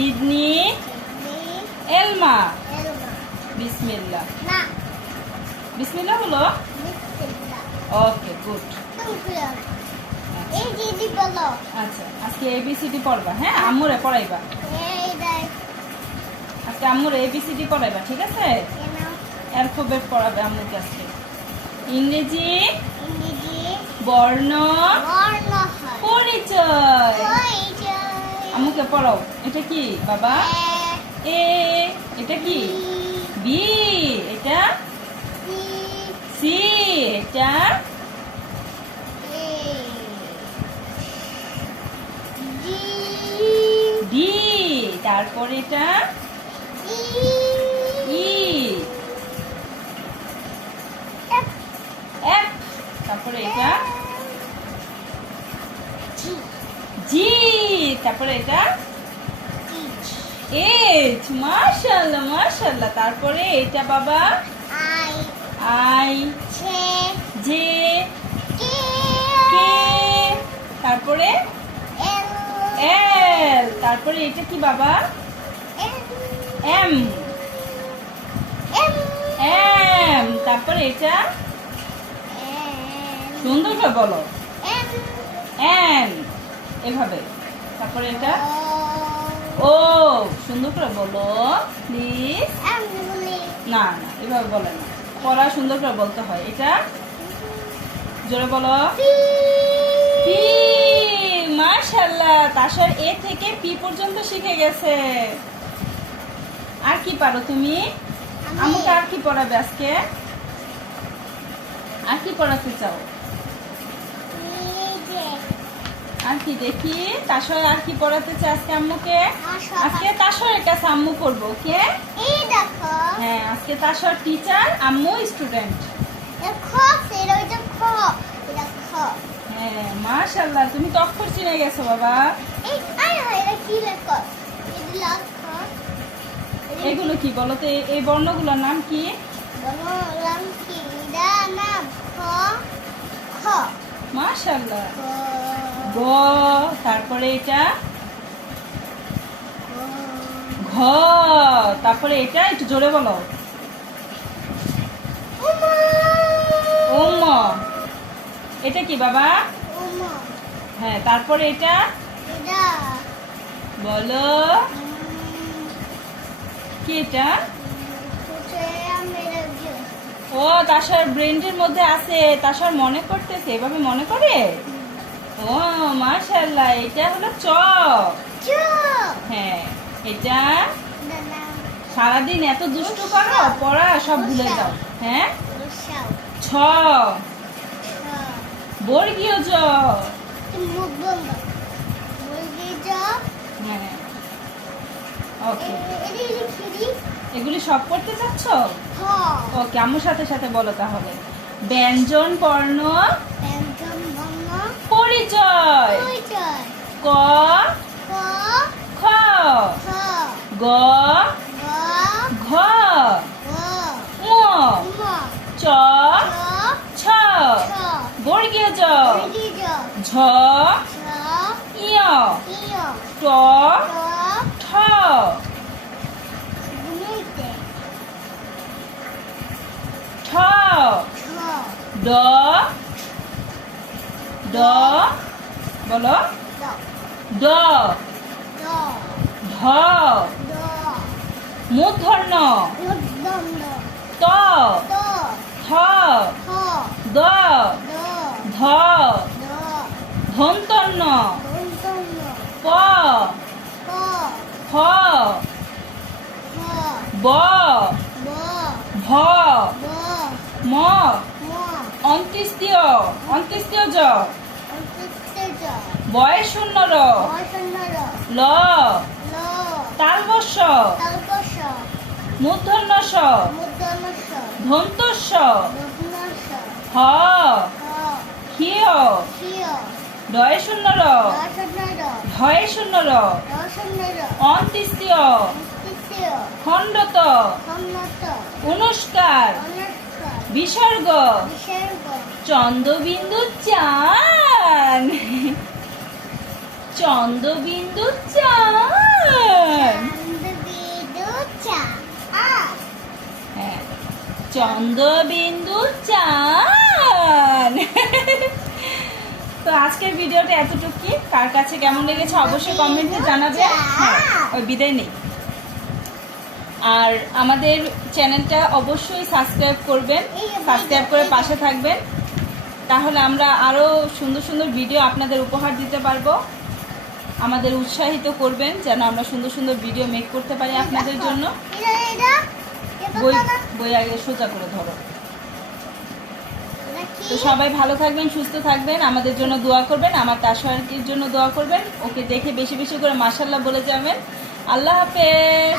জিদনি নি। এলমা বিসমিল্লা বিসমিল্লাহ। না হলো ওকে গুড বলো। আচ্ছা আজকে এবিসিডি পড়বা হ্যাঁ? আম্মুরে পড়াইবা। এই দেখ। আজকে আম্মুরে এবিসিডি পড়াইবা ঠিক আছে? অ্যালফাবেট পড়াবে আম্মুকে আজকে ইংরেজি? বর্ণ? পরিচয়? আম্মুকে পড়াও। এটা কি? বাবা? এ, এটা কি? বি, এটা? সি, এটা? ডি, তারপর এটা? ই। তারপরে এটা? জি। তারপরে এটা? এইচ মাশাআল্লাহ মাশাআল্লাহ। তারপরে এটা বাবা? I. I. J. J. K. K. তারপরে? এল। এল। তারপরে এটা কি বাবা? এম। এম। এম। তারপরে এটা? সুন্দর করে বলো। এম। এন এভাবে। তারপরে এটা? ও সুন্দর করে বলো প্লিজ না না এভাবে বলে না। পড়া সুন্দর করে বলতে হয়। এটা? জোরে বলো। পি মাশাআল্লাহ তাসার এ থেকে পি পর্যন্ত শিখে গেছে। আর কি পারো তুমি? আমাকে আর কি পড়াবে আজকে? আর কি পড়াতে চাও? আর কি দেখি তাসর আর কি পড়াতে চাই আজকে আম্মুকে? আজকে তাসরের কাছে আম্মু করব দেখো। হ্যাঁ আজকে তাসর টিচার আম্মু স্টুডেন্ট হ্যাঁ মাশাআল্লাহ তুমি তো অক্ষর চিনে গেছো বাবা। কি এগুলো কি বলো তো এই- বর্ণগুলোর নাম কি? বললাম গ তারপরে এটা? ঘ তারপরে এটা একটু জোরে বলো। ওম এটা কি বাবা? হ্যাঁ তারপরে এটা? বলো। কি এটা? ও তাসার ব্রেন্ডের মধ্যে আছে তাসার মনে করতেছে এভাবে মনে করে? ও মাশাআল্লাহ এটা হলো চ চ হ্যাঁ এটা সারাদিন এত দুষ্টু করো পড়া সব ভুলে যাও হ্যাঁ? ছ। বর্গীয় জ। হ্যাঁ। ওকে। এগুলি সব করতে চাচ্ছ? হ ওকে আম্মুর সাথে সাথে বলো তাহলে। ব্যঞ্জন বর্ণ পরিচয় পরিচয় ক ক খ খ গ গ ঘ গ ম ম চ ছ ছ ছ বর্গীয় জ বলবি যা ঝ ছ ইয় ইয় ট ট ঠ গুণিতে ঠ ছ ড ড বলো দ ড দ ঢ দ মূর্ধন্য উদ্দণ্ড ত থ দ ধ ধন্তন্য প ফ ব ভ ম ম অন্ত্যেষ্টিয় অন্ত্যেষ্টিয় জ। বয়স শূন্য র। ল। তালকস মূর্ধন্য স ধন্তস্য। হ। হিয় ডয় শূন্য র। ঢয় শূন্য র। তৃতীয় খণ্ডত। অনুষ্কার। বিসর্গ। চন্দ্রবিন্দু চান চন্দ্রবিন্দু চন্দ্রবিন্দু হ্যাঁ, চাঁদ তো আজকের ভিডিওটা এতটুকুই। কার কাছে কেমন লেগেছে অবশ্যই কমেন্টে জানাবে। হ্যাঁ, ওই বিদায় নেই। আর আমাদের চ্যানেলটা অবশ্যই সাবস্ক্রাইব করবেন সাবস্ক্রাইব করে পাশে থাকবেন। তাহলে আমরা আরও সুন্দর সুন্দর ভিডিও আপনাদের উপহার দিতে পারব। আমাদের উৎসাহিত করবেন যেন আমরা সুন্দর সুন্দর ভিডিও মেক করতে পারি আপনাদের জন্য। বই বই আগে সোজা করে ধরো। তো সবাই ভালো থাকবেন, সুস্থ থাকবেন, আমাদের জন্য দোয়া করবেন, আমার তাসওয়ারটির জন্য দোয়া করবেন। ওকে দেখে বেশি বেশি করে মাসাল্লাহ বলে যাবেন। আল্লাহ হাফেজ।